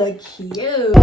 look cute.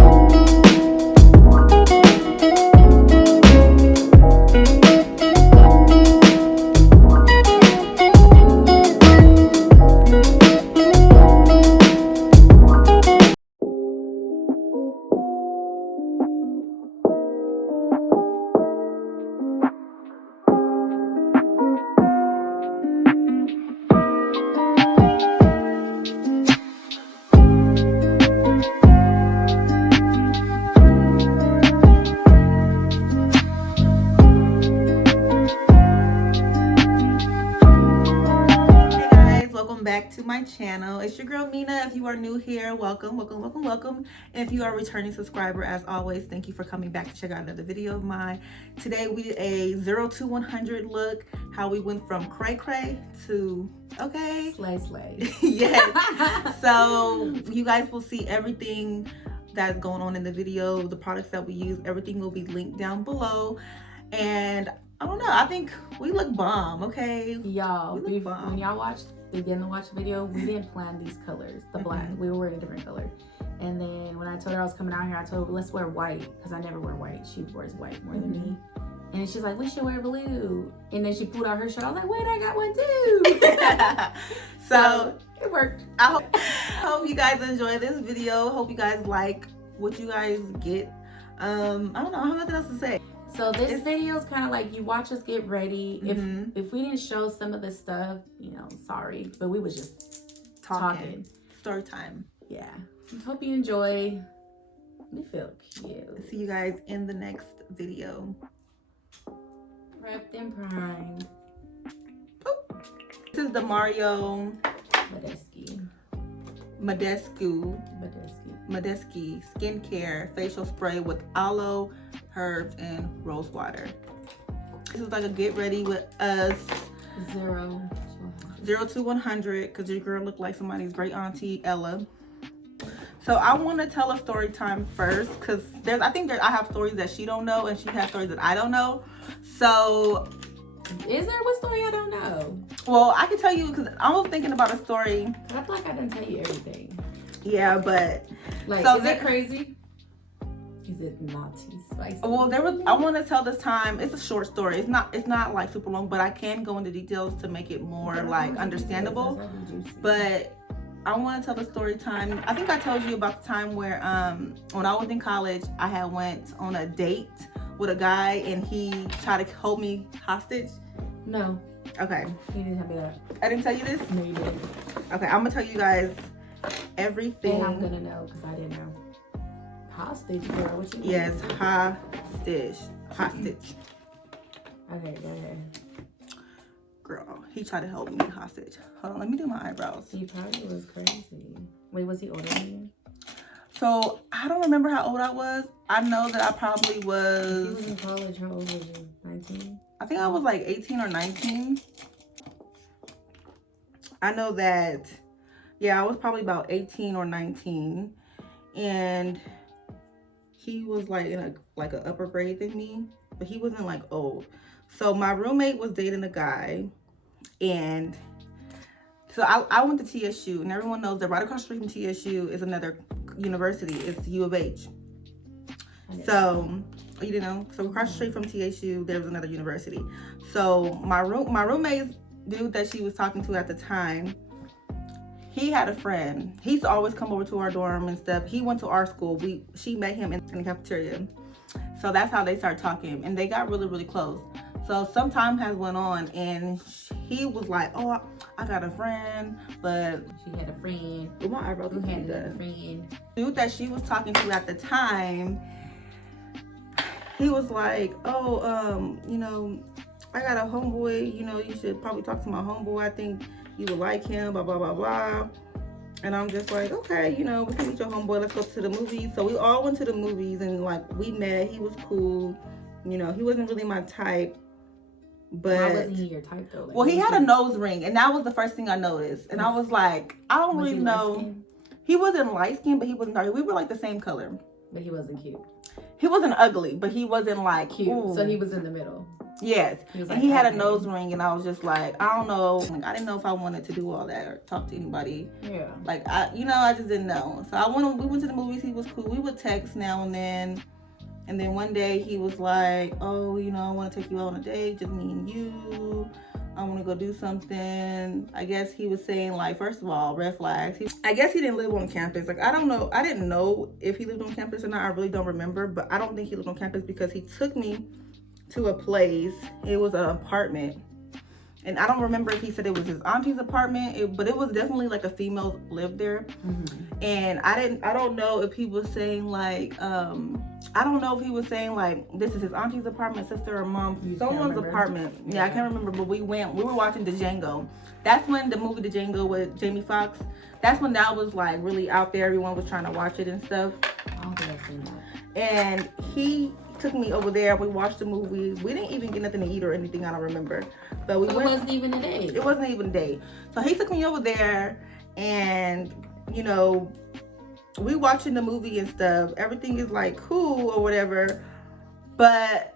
Back to my channel. It's your girl Mina. If you are new here, welcome. And if you are a returning subscriber, as always, thank you for coming back to check out another video of mine. Today we did a 0 to 100 look, how we went from cray cray to slay. Yes. So you guys will see everything that's going on in the video, the products that we use, everything will be linked down below. And I don't know, I think we look bomb. Y'all, when y'all begin to watch the video, we didn't plan these colors, the black. We were wearing a different color. And then when I told her I was coming out here, I told her, let's wear white, because I never wear white. She wears white more than me. And she's like, we should wear blue. And then she pulled out her shirt. I was like, wait, I got one too. So it worked. I hope you guys enjoy this video. Hope you guys like what you guys get. I don't know, I have nothing else to say. So this video is kind of like you watch us get ready. If we didn't show some of the stuff, you know, sorry, but we was just talking. Story time. Yeah. Hope you enjoy. We feel cute. See you guys in the next video. Prepped and primed. This is the Mario Medeski skincare facial spray with aloe, herbs, and rose water. This is like a get ready with us 0 to 100, because your girl looked like somebody's great auntie Ella. So I want to tell a story time first, because I have stories that she don't know, and she has stories that I don't know. So is there what story I don't know? Well, I can tell you, because I was thinking about a story. I feel like I didn't tell you everything. Yeah, but like, so is it crazy? Is it naughty, spicy? Well, I want to tell this time. It's a short story. It's not like super long, but I can go into details to make it more like understandable. But I want to tell the story time. I think I told you about the time where when I was in college, I had went on a date with a guy and he tried to hold me hostage. No. Okay. You didn't tell me that. I didn't tell you this? No, you didn't. Okay, I'm gonna tell you guys everything. And I'm gonna know, because I didn't know. Hostage, girl. What you mean? Yes, hostage. Okay, go ahead. Girl, he tried to hold me hostage. Hold on, let me do my eyebrows. He probably was crazy. Wait, was he older than you? So, I don't remember how old I was. I know that I probably was... He was in college. How old was you? 19? I think I was like 18 or 19. I know that, yeah, I was probably about 18 or 19. And he was like in an upper grade than me, but he wasn't like old. So my roommate was dating a guy, and so I went to TSU, and everyone knows that right across the street from TSU is another university. It's U of H. So you didn't know? So across the street from TSU, there was another university. So my roommate's dude that she was talking to at the time, he had a friend. He used to always come over to our dorm and stuff. He went to our school. She met him in the cafeteria. So that's how they started talking, and they got really, really close. So some time has went on, and he was like, oh, I got a friend, but... She had a friend. My eyebrows who had a friend. Dude that she was talking to at the time, he was like, oh, you know, I got a homeboy, you know, you should probably talk to my homeboy. I think you would like him, blah, blah, blah, blah. And I'm just like, okay, you know, we can meet your homeboy. Let's go to the movies. So we all went to the movies, and like we met. He was cool. You know, he wasn't really my type. But why wasn't he your type though? Like, well, he had a nose ring, and that was the first thing I noticed. And I was like, I don't really know. He wasn't light skinned, but he wasn't dark. We were like the same color. But he wasn't cute. He wasn't ugly, but he wasn't like cute. Ooh. So he was in the middle. Yes. He was and like, he had a okay. nose ring, and I was just like, I don't know. Like, I didn't know if I wanted to do all that or talk to anybody. Yeah. Like, I just didn't know. So we went to the movies. He was cool. We would text now and then. And then one day he was like, oh, I want to take you out on a date, just me and you. I want to go do something. I guess he was saying, like, first of all, red flags. I guess he didn't live on campus. Like, I don't know. I didn't know if he lived on campus or not. I really don't remember. But I don't think he lived on campus because he took me to a place. It was an apartment. And I don't remember if he said it was his auntie's apartment, but it was definitely like a female lived there. Mm-hmm. And I don't know if he was saying like, I don't know if he was saying like, this is his auntie's apartment, sister or mom, someone's apartment. Yeah, I can't remember, but we were watching Django. That's when the movie Django with Jamie Foxx, that's when that was like really out there. Everyone was trying to watch it and stuff. I don't think I've seen that. And he took me over there. We watched the movie. We didn't even get nothing to eat or anything. I don't remember. But it wasn't even a date. It wasn't even a date. So he took me over there, and we watching the movie and stuff. Everything is like cool or whatever. But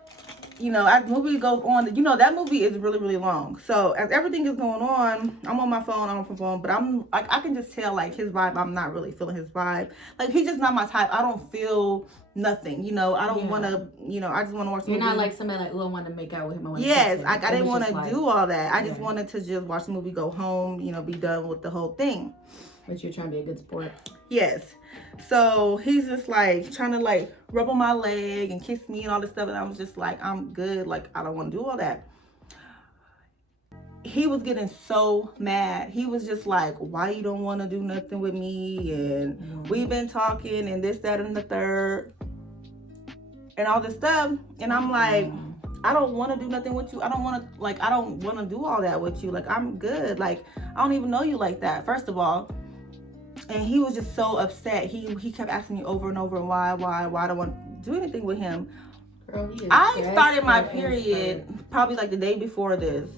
as the movie goes on, that movie is really, really long. So as everything is going on, I'm on my phone, but I'm like, I can just tell like his vibe. I'm not really feeling his vibe. Like, he's just not my type. I don't feel nothing. I don't want to. I just want to watch. You're not like somebody like, oh, I want to make out with him. Yes, I didn't want to do all that. I just wanted to just watch the movie, go home. Be done with the whole thing. But you're trying to be a good sport. Yes. So he's just like trying to like rub on my leg and kiss me and all this stuff, and I was just like, I'm good. Like, I don't want to do all that. He was getting so mad. He was just like, why you don't want to do nothing with me? And we've been talking and this, that, and the third and all this stuff. And I'm like, I don't want to do nothing with you. I don't want to do all that with you. Like, I'm good. Like, I don't even know you like that, first of all. And he was just so upset. He kept asking me over and over why I don't want to do anything with him. Girl, I started my period probably like the day before this.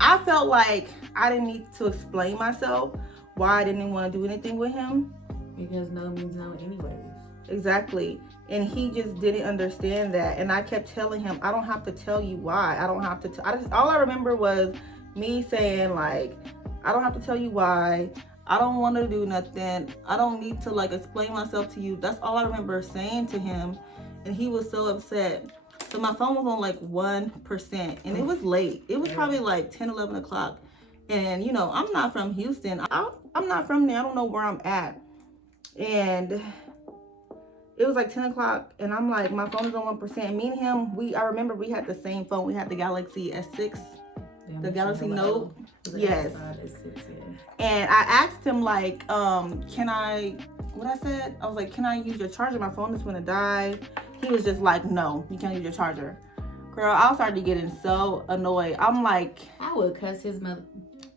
I felt like I didn't need to explain myself why I didn't want to do anything with him. Because no means no anyways. Exactly. And he just didn't understand that. And I kept telling him, I don't have to tell you why. I don't have to. All I remember was me saying like, I don't have to tell you why. I don't want to do nothing. I don't need to like explain myself to you. That's all I remember saying to him. And he was so upset. So my phone was on like 1%, and it was late. It was probably like 10, 11 o'clock. And I'm not from Houston. I'm not from there. I don't know where I'm at. And it was like 10 o'clock, and I'm like, my phone is on 1%. Me and him, I remember we had the same phone. We had the Galaxy S6, the Galaxy Note. Yes. And I asked him like, can I was like, can I use your charger? My phone is gonna die. He was just like, no, you can't use your charger. Girl, I started getting so annoyed. I'm like, I would cuss his mother.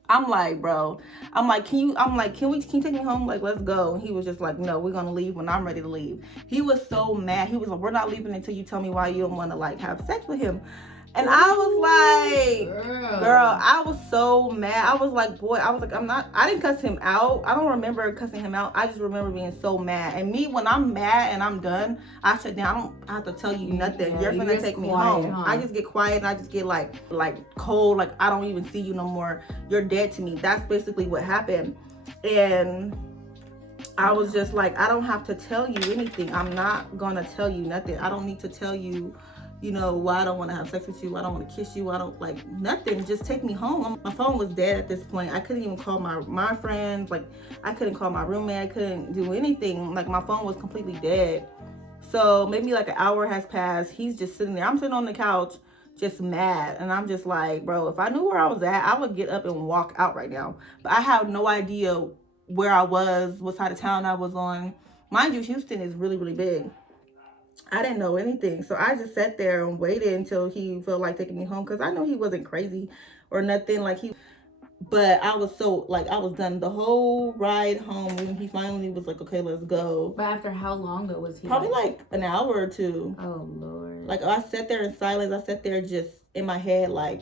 I'm like, bro, can you take me home? Like, let's go. And he was just like, no, we're gonna leave when I'm ready to leave. He was so mad. He was like, we're not leaving until you tell me why you don't want to like have sex with him. And I was like, girl, I was so mad. I was like, I didn't cuss him out. I don't remember cussing him out. I just remember being so mad. And me, when I'm mad and I'm done, I shut down. I don't have to tell you nothing. You're gonna take me home. Huh? I just get quiet and I just get like cold. Like, I don't even see you no more. You're dead to me. That's basically what happened. And I was just like, I don't have to tell you anything. I'm not gonna tell you nothing. I don't need to tell you, why I don't want to have sex with you. I don't want to kiss you. I don't like nothing. Just take me home. My phone was dead at this point. I couldn't even call my friends. Like, I couldn't call my roommate. I couldn't do anything. Like, my phone was completely dead. So maybe like an hour has passed. He's just sitting there. I'm sitting on the couch just mad. And I'm just like, bro, if I knew where I was at, I would get up and walk out right now. But I have no idea where I was, what side of town I was on. Mind you, Houston is really, really big. I didn't know anything. So I just sat there and waited until he felt like taking me home, because I know he wasn't crazy or nothing. But I was so, I was done the whole ride home when he finally was like, okay, let's go. But after how long though was he? Probably like an hour or two. Oh, Lord. Like, I sat there in silence. I sat there just in my head like,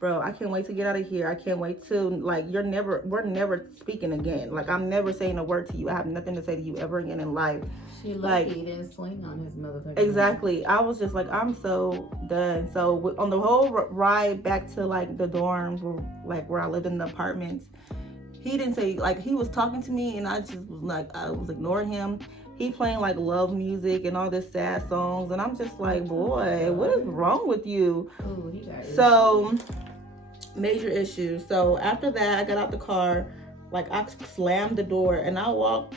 bro, I can't wait to get out of here. I can't wait to, like, we're never speaking again. Like, I'm never saying a word to you. I have nothing to say to you ever again in life. She lucky he didn't swing on his motherfucker. Exactly. I was just like, I'm so done. So on the whole ride back to like the dorm, where I lived in the apartments, he didn't say, like, he was talking to me and I just was like, I was ignoring him. He playing like love music and all this sad songs, and I'm just like, boy, what is wrong with you? Ooh, he got so issues. Major issues. So after that, I got out the car, like I slammed the door and I walked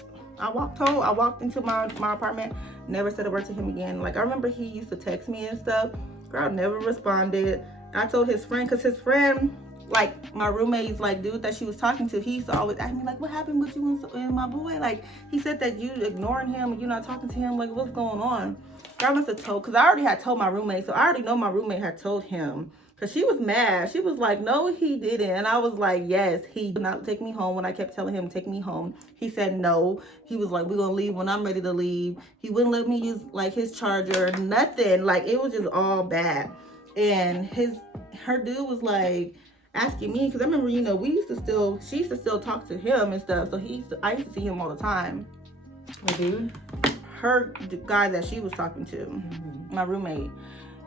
home. I walked into my apartment, never said a word to him again. Like, I remember he used to text me and stuff. Girl never responded. I told his friend, because his friend, like, my roommate's like dude that she was talking to, he used to always ask me like, what happened with you and my boy? Like, he said that you ignoring him and you're not talking to him. Like, what's going on? Girl, I must have told, because I already had told my roommate, so I already know my roommate had told him. Because she was mad. She was like, no, he didn't. And I was like, yes, he did not take me home when I kept telling him, take me home. He said no. He was like, we're going to leave when I'm ready to leave. He wouldn't let me use, like, his charger, nothing. Like, it was just all bad. And her dude was like asking me, because I remember, she used to still talk to him and stuff. So I used to see him all the time. The dude? The guy that she was talking to, my roommate.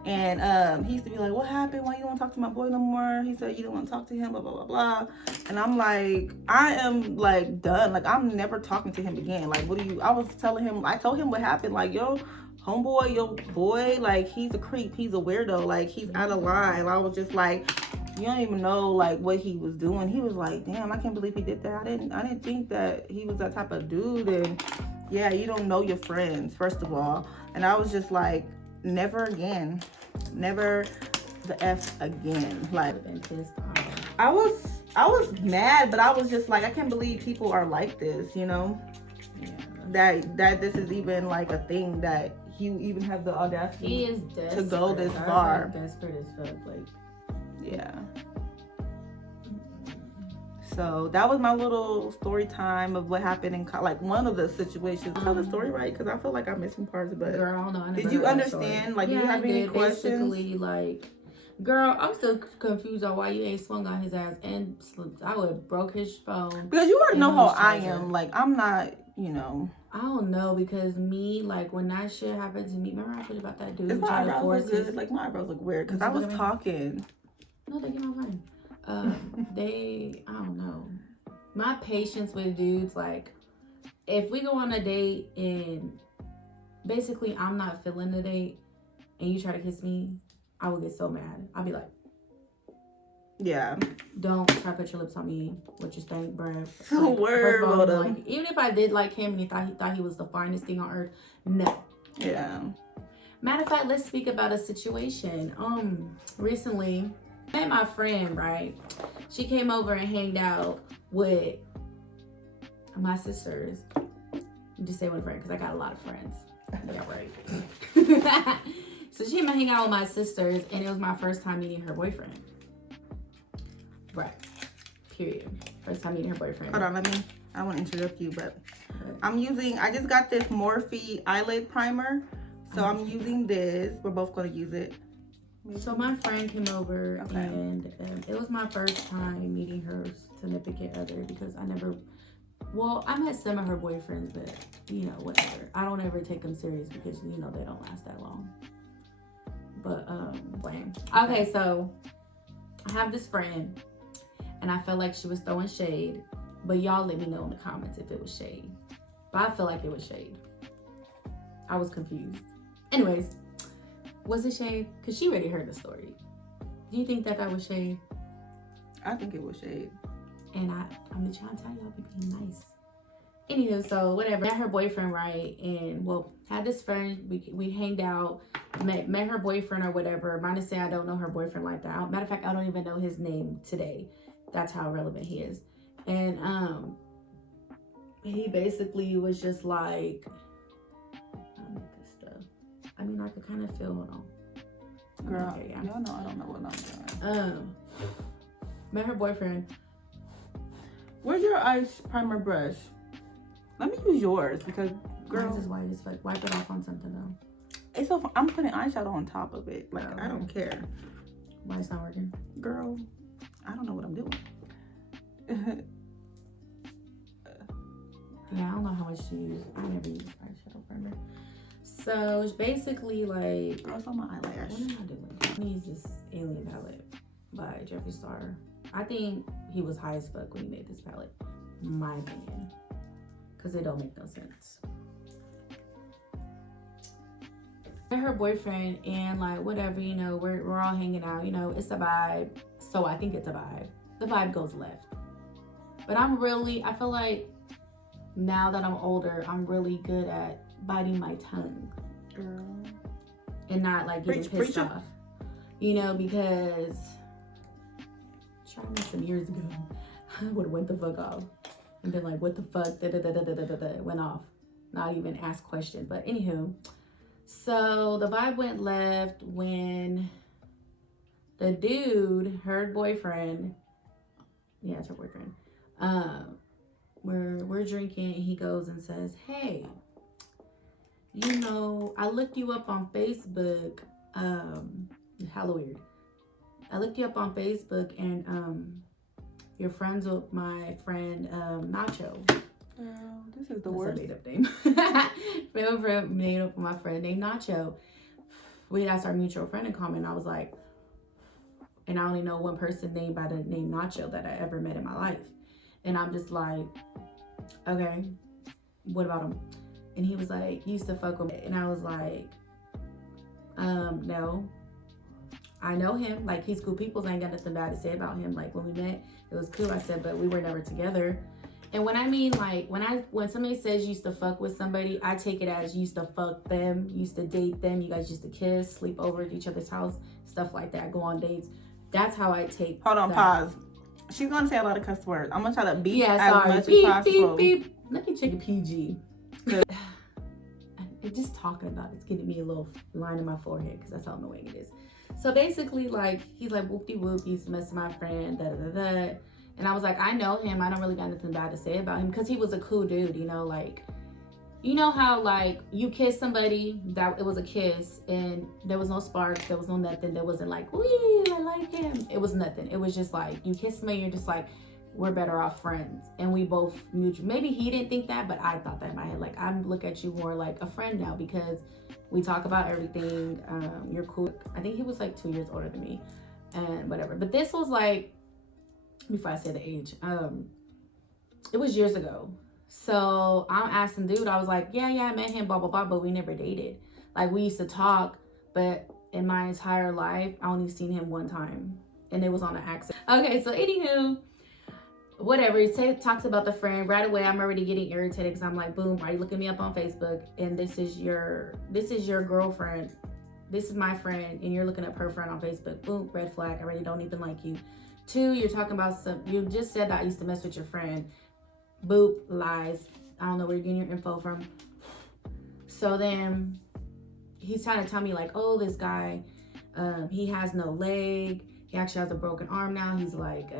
And he used to be like, what happened? Why you don't want to talk to my boy no more? He said, you don't want to talk to him, blah, blah, blah, blah. And I'm like, I am, like, done. Like, I'm never talking to him again. Like, I told him what happened. Like, yo, homeboy, yo, boy, like, he's a creep. He's a weirdo. Like, he's out of line. I was just like, you don't even know, like, what he was doing. He was like, damn, I can't believe he did that. I didn't think that he was that type of dude. And, yeah, you don't know your friends, first of all. And I was just like, never again. Never the F again. Like, I was mad, but I was just like, I can't believe people are like this, Yeah. That this is even like a thing, that you even have the audacity to go this far. Desperate as fuck, like. Yeah. So that was my little story time of what happened in like one of the situations. Tell the story right, because I feel like I'm missing parts. But girl, I don't know. Did you understand? Like, yeah, do you have any questions? Basically, like, girl, I'm still confused on why you ain't swung on his ass and slipped. I would have broke his phone. Because you already know how I am. Like, I'm not, I don't know, because me, like, when that shit happened to me, remember I told you about that dude? My eyebrows look good. Like, my eyebrows look weird because I was talking. No, they get my fine. I don't know. My patience with dudes, like, if we go on a date and basically I'm not feeling the date and you try to kiss me, I will get so mad. I'll be like, yeah, don't try to put your lips on me with your stank breath. So like, like, even if I did like him and he thought he was the finest thing on earth, no. Yeah. Matter of fact, let's speak about a situation. Recently, I met my friend, right? She came over and hanged out with my sisters. Just say one friend, because I got a lot of friends. Yeah, right. So she came and hang out with my sisters, and it was my first time meeting her boyfriend. Right. Period. First time meeting her boyfriend. Hold on, I want to interrupt you, but I just got this Morphe eyelid primer. So I'm using this. We're both going to use it. So my friend came over, and it was my first time meeting her significant other, because I met some of her boyfriends, but whatever. I don't ever take them serious because they don't last that long. But okay, so I have this friend, and I felt like she was throwing shade, but y'all let me know in the comments if it was shade. But I feel like it was shade. I was confused. Anyways. Was it shade? Because she already heard the story. Do you think that was shade? I think it was shade. And I'm been trying to tell y'all, be nice. Anywho, so whatever. Met her boyfriend, right? And had this friend. We hanged out. Met her boyfriend or whatever. Minus say I don't know her boyfriend like that. Matter of fact, I don't even know his name today. That's how relevant he is. And he basically was just like, I could kind of feel, hold on. Girl, okay, yeah. Y'all know I don't know what I'm doing. Met her boyfriend. Where's your ice primer brush? Let me use yours, because, girl. Mine's is white as fuck. Wipe it off on something, though. It's so fun. I'm putting eyeshadow on top of it. Like, I don't care. Why it's not working? Girl, I don't know what I'm doing. Yeah, I don't know how much to use. I never use eyeshadow primer. So it's basically like. Girl, it's on my eyelash. What am I doing? I'm gonna use this Alien palette by Jeffree Star. I think he was high as fuck when he made this palette. My opinion. Because it don't make no sense. And her boyfriend and like whatever, you know, we're all hanging out, you know, it's a vibe. So I think it's a vibe. The vibe goes left. But I feel like now that I'm older, I'm really good at biting my tongue. Girl. And not like getting pissed off. You know, because trying this some years ago, I would have went the fuck off. And been like, what the fuck? Went off. Not even ask questions. But anywho, so the vibe went left when the dude, her boyfriend, yeah, it's her boyfriend, we're drinking and he goes and says, hey, you know, I looked you up on Facebook, hella weird. I looked you up on Facebook and you're friends with my friend Nacho. This is the worst. That's a made up name. Made up with my friend named Nacho. That's our mutual friend in common. I was like, and I only know one person named by the name Nacho that I ever met in my life. And I'm just like, okay, what about him? And he was like, used to fuck with me. And I was like, no. I know him. Like, he's cool people. I ain't got nothing bad to say about him. Like, when we met, it was cool. I said, but we were never together. And when I mean, like, when somebody says used to fuck with somebody, I take it as used to fuck them, used to date them. You guys used to kiss, sleep over at each other's house, stuff like that, go on dates. That's how I take Hold on, that. pause. She's going to say a lot of cuss words. I'm going to try to beep as much beep, as possible. Beep, beep. Let me check a PG. Just talking about it's getting me a little line in my forehead because that's how annoying it is. So basically, like, he's like, whoop-de-whoop, he's messing my friend, da-da-da-da. And I was like, I know him. I don't really got nothing bad to say about him because he was a cool dude, you know, like, you know how, like, you kiss somebody, that it was a kiss, and there was no sparks, there was no nothing. There wasn't like, wee, I like him. It was nothing. It was just like, you kiss somebody, you're just like, we're better off friends. And we both mutual. Maybe he didn't think that, but I thought that in my head. Like, I look at you more like a friend now because we talk about everything. You're cool. I think he was like 2 years older than me and whatever. But this was like, before I say the age, it was years ago. So I'm asking dude, I was like, yeah, I met him, blah, blah, blah, but we never dated. Like, we used to talk, but in my entire life, I only seen him one time. And it was on an accident. Okay, so anywho, whatever, he talks about the friend. Right away, I'm already getting irritated because I'm like, boom, why are you looking me up on Facebook? And this is your girlfriend. This is my friend, and you're looking up her friend on Facebook. Boom, red flag. I already don't even like you. 2, you're talking about you just said that I used to mess with your friend. Boop, lies. I don't know where you're getting your info from. So then he's trying to tell me like, oh, this guy, he has no leg. He actually has a broken arm now. He's like,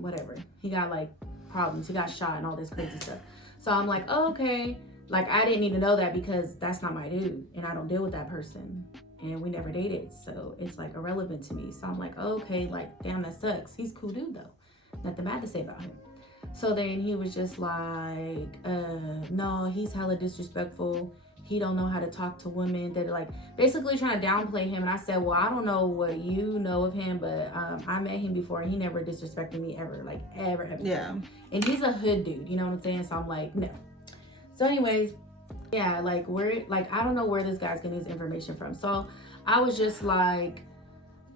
whatever. He got like problems. He got shot and all this crazy stuff. So I'm like, oh, okay. Like, I didn't need to know that because that's not my dude. And I don't deal with that person. And we never dated. So it's like irrelevant to me. So I'm like, oh, okay, like, damn, that sucks. He's a cool dude though. Nothing bad to say about him. So then he was just like, no, he's hella disrespectful. He don't know how to talk to women. That are like basically trying to downplay him. And I said, well, I don't know what you know of him, but I met him before and he never disrespected me ever. Like ever. Yeah. And he's a hood dude, you know what I'm saying? So I'm like, no. So anyways, yeah, like I don't know where this guy's getting his information from. So I was just like,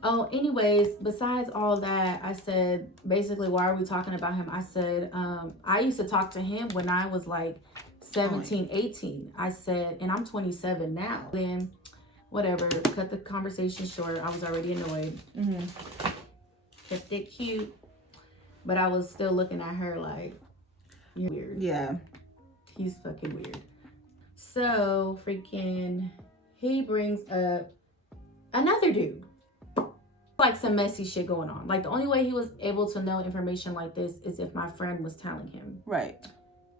oh, anyways, besides all that, I said, basically, why are we talking about him? I said, I used to talk to him when I was like 17, 18. I said, and I'm 27 now. Then, whatever, cut the conversation short. I was already annoyed. Mm-hmm. Kept it cute. But I was still looking at her like, you're weird. Yeah. He's fucking weird. So, freaking, he brings up another dude. Like some messy shit going on. Like the only way he was able to know information like this is if my friend was telling him. Right.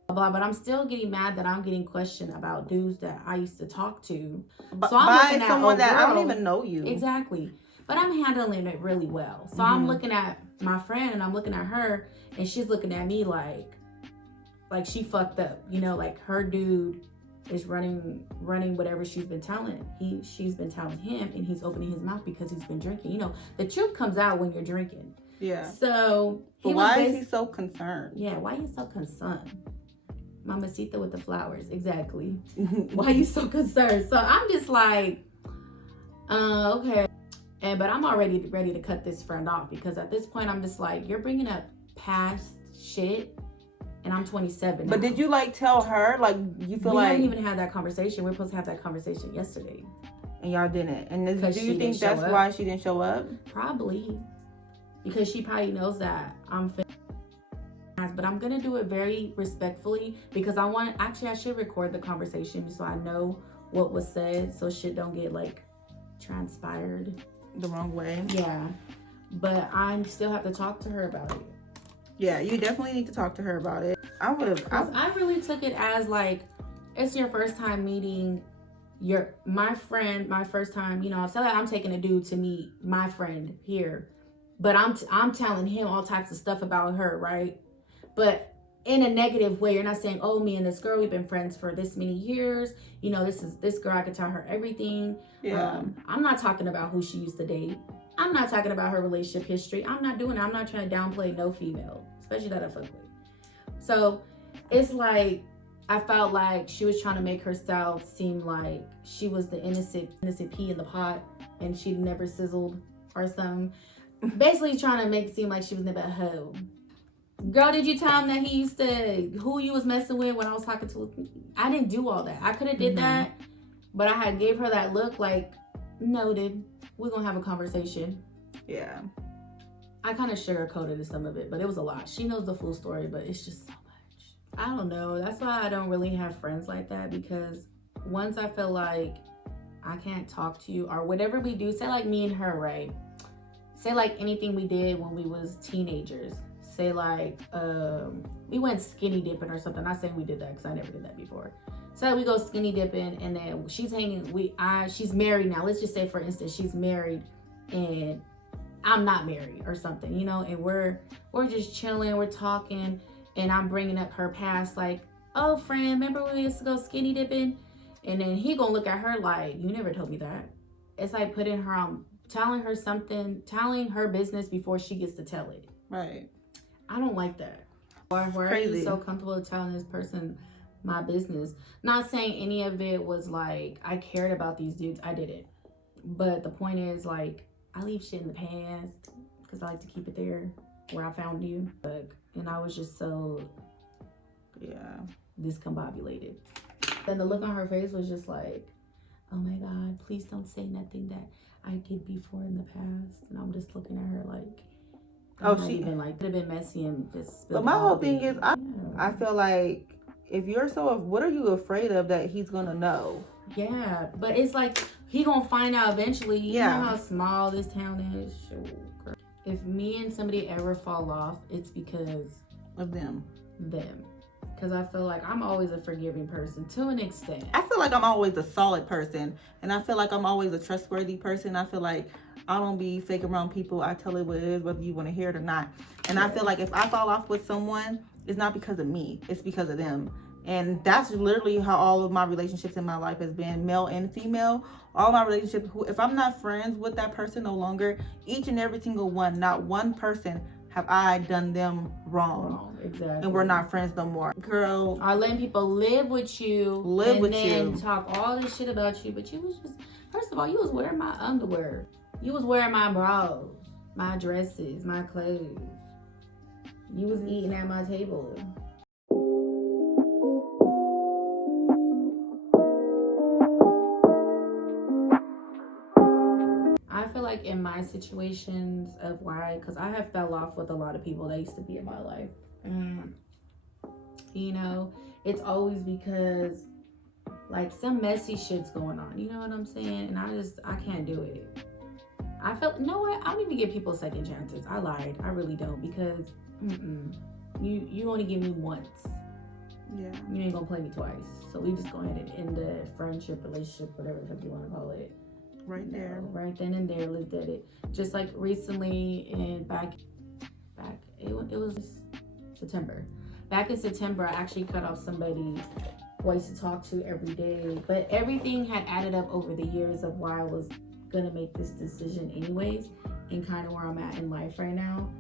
Blah, but I'm still getting mad that I'm getting questioned about dudes that I used to talk to. So I'm by someone that I don't even know you. Exactly. but I'm handling it really well. So I'm looking at my friend and I'm looking at her, and she's looking at me like she fucked up, you know, like her dude is running whatever she's been telling him, and he's opening his mouth because he's been drinking. You know, the truth comes out when you're drinking. Yeah. So but why is he so concerned? Yeah, why are you so concerned? Mamacita with the flowers, exactly. Why are you so concerned? So I'm just like, okay. But I'm already ready to cut this friend off, because at this point I'm just like, you're bringing up past shit. And I'm 27 now. But did you like tell her, like, you feel we like... haven't even had that conversation. We were supposed to have that conversation yesterday. And y'all didn't. And do you think that's why she didn't show up? Probably. Because she probably knows that I'm fit. But I'm going to do it very respectfully, because I should record the conversation so I know what was said, so shit don't get, like, transpired. The wrong way? Yeah. But I still have to talk to her about it. Yeah, you definitely need to talk to her about it. I really took it as like, it's your first time meeting my friend, my first time, you know, so like I'm taking a dude to meet my friend here, but I'm telling him all types of stuff about her, right? But in a negative way. You're not saying, oh, me and this girl, we've been friends for this many years. You know, this girl, I could tell her everything. Yeah. I'm not talking about who she used to date. I'm not talking about her relationship history. I'm not doing it. I'm not trying to downplay no female, especially that I fuck with. So it's like, I felt like she was trying to make herself seem like she was the innocent pea in the pot and she never sizzled or something. Basically trying to make it seem like she was never a hoe. Girl, did you tell him that he used to, who you was messing with when I was talking to? I didn't do all that. I could have did that, but I had gave her that look like, noted, we're going to have a conversation. Yeah. I kind of sugarcoated some of it, but it was a lot. She knows the full story, but it's just so much. I don't know. That's why I don't really have friends like that, because once I feel like I can't talk to you or whatever we do, say like me and her, right? Say like anything we did when we was teenagers. Say like we went skinny dipping or something. Not saying we did that because I never did that before. So we go skinny dipping and then she's hanging. She's married now. Let's just say, for instance, she's married and I'm not married or something, you know. And we're just chilling. We're talking, and I'm bringing up her past, like, oh, friend, remember when we used to go skinny dipping? And then he gonna look at her like, you never told me that. It's like putting her on, telling her something, telling her business before she gets to tell it. Right. I don't like that. Why are you so comfortable telling this person my business? Not saying any of it was like I cared about these dudes. I didn't. But the point is, like, I leave shit in the past because I like to keep it there where I found you. And I was just so, discombobulated. Then the look on her face was just like, oh my God, please don't say nothing that I did before in the past. And I'm just looking at her like, even like, could have been messy and just. But my whole thing is, I feel like if you're what are you afraid of that he's gonna know? Yeah, but it's like he gonna find out eventually. You know how small this town is. Sure. If me and somebody ever fall off, it's because of them. Because I feel like I'm always a forgiving person to an extent. I feel like I'm always a solid person, and I feel like I'm always a trustworthy person. I feel like I don't be fake around people. I tell it what it is, whether you want to hear it or not. And I feel like if I fall off with someone, it's not because of me. It's because of them. And that's literally how all of my relationships in my life has been, male and female. All my relationships, if I'm not friends with that person no longer, each and every single one, not one person have I done them wrong. Exactly. And we're not friends no more. Girl. Or letting people live with you. And then talk all this shit about you. But you was just, first of all, you was wearing my underwear. You was wearing my bras, my dresses, my clothes. You was eating at my table. I feel like in my situations of why, because I have fell off with a lot of people that used to be in my life. You know, it's always because like some messy shit's going on. You know what I'm saying? And I can't do it. I felt, you know what? I don't even give people second chances. I lied. I really don't, because you only give me once. Yeah. You ain't gonna play me twice. So we just go ahead and end the friendship, relationship, whatever the fuck you want to call it. right there. Right then and there, let's did it. Just like recently, and it was September. Back in September, I actually cut off somebody who I used to talk to every day. But everything had added up over the years of why I was gonna make this decision anyways, and kind of where I'm at in life right now.